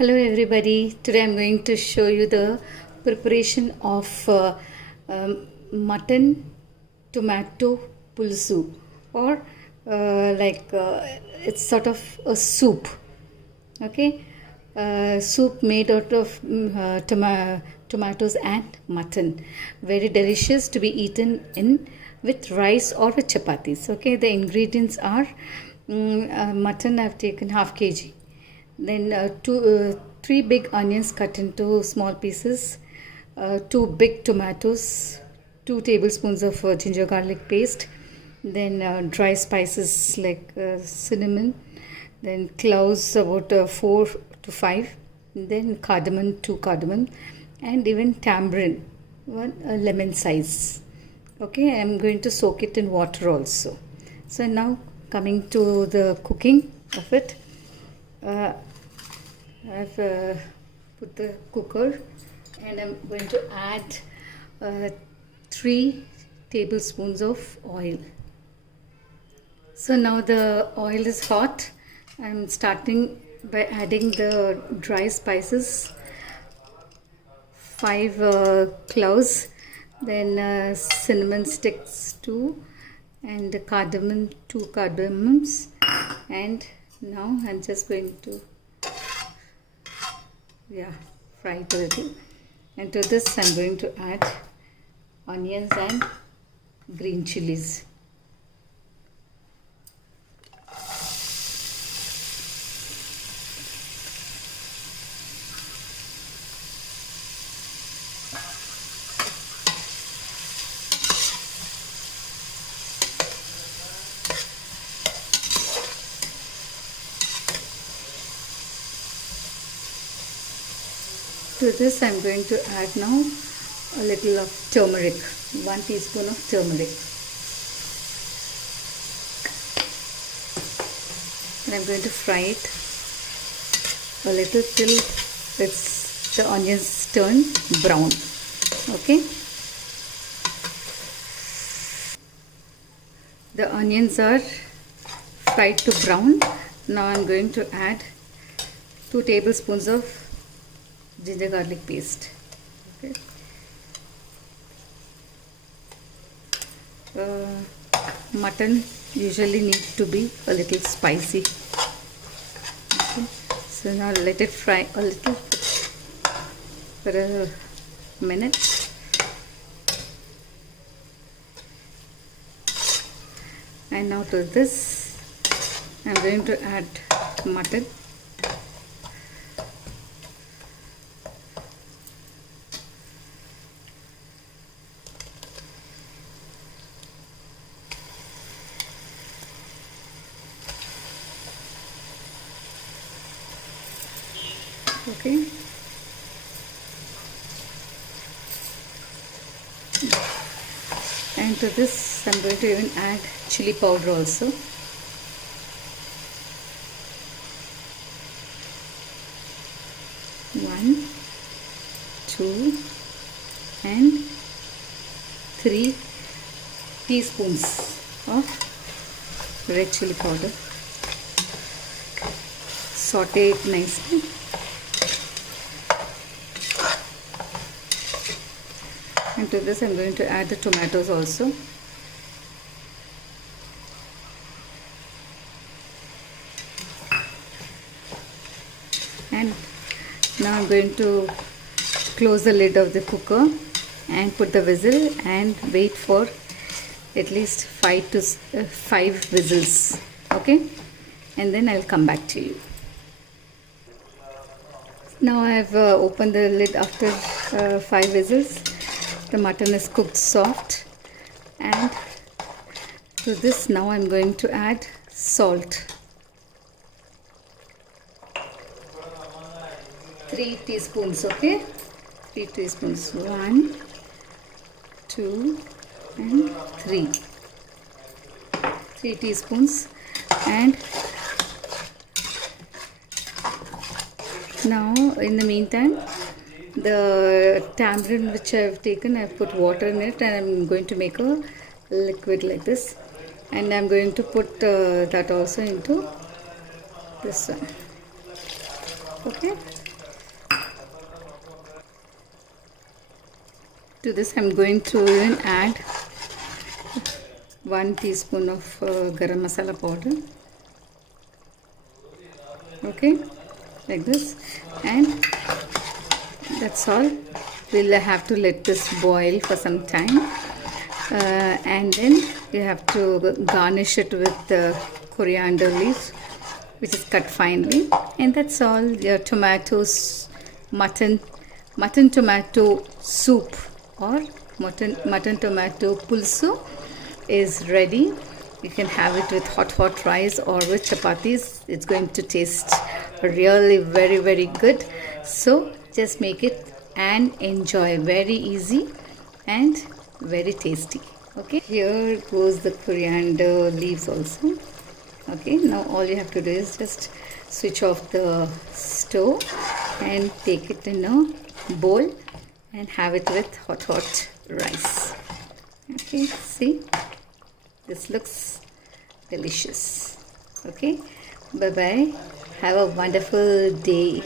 Hello everybody. Today I'm going to show you the preparation of mutton tomato pulsu, or it's sort of a soup. Okay, soup made out of tomatoes and mutton. Very delicious to be eaten in with rice or with chapatis. Okay, the ingredients are mutton. I've taken half kg. Then three big onions cut into small pieces, two big tomatoes, 2 tablespoons of ginger garlic paste, then dry spices like cinnamon, then cloves about 4 to 5, then cardamom, 2 cardamom, and even tamarind, 1 lemon size. Okay, I am going to soak it in water also. So now coming to the cooking of it. I've put the cooker and I'm going to add 3 tablespoons of oil. So now the oil is hot. I'm starting by adding the dry spices, 5 cloves, then cinnamon sticks 2, and cardamom, 2 cardamoms, and now I'm just going to fry it a little. And to this I'm going to add onions and green chilies. To this I'm going to add now a little of turmeric, 1 teaspoon of turmeric. And I'm going to fry it a little till the onions turn brown. Okay. The onions are fried to brown. Now I'm going to add 2 tablespoons of ginger garlic paste. Okay. Mutton usually needs to be a little spicy. Okay. So now let it fry a little for a minute. And now to this I'm going to add mutton. Okay. And to this I'm going to even add chili powder also. One, 2, and 3 teaspoons of red chili powder. Saute it nicely. And to this I'm going to add the tomatoes also. And now I'm going to close the lid of the cooker and put the whistle and wait for at least 5 whistles. Okay, and then I'll come back to you. Now I've opened the lid after 5 whistles. The mutton is cooked soft, and to this now I'm going to add salt. 3 teaspoons, okay? 3 teaspoons. 1, 2, and 3. 3 teaspoons. And now in the meantime, the tamarind which I've taken, I've put water in it and I'm going to make a liquid like this, and I'm going to put that also into this one. Okay, To this I'm going to even add 1 teaspoon of garam masala powder. Okay, like this, and that's all. We'll have to let this boil for some time, and then you have to garnish it with coriander leaves, which is cut finely, and that's all. Your tomatoes, mutton tomato soup or mutton tomato pulsu is ready. You can have it with hot rice or with chapatis. It's going to taste really very good. So just make it and enjoy. Very easy and very tasty. Okay, here goes the coriander leaves also. Okay, now all you have to do is just switch off the stove and take it in a bowl and have it with hot rice. Okay, see, this looks delicious. Okay, bye bye, have a wonderful day.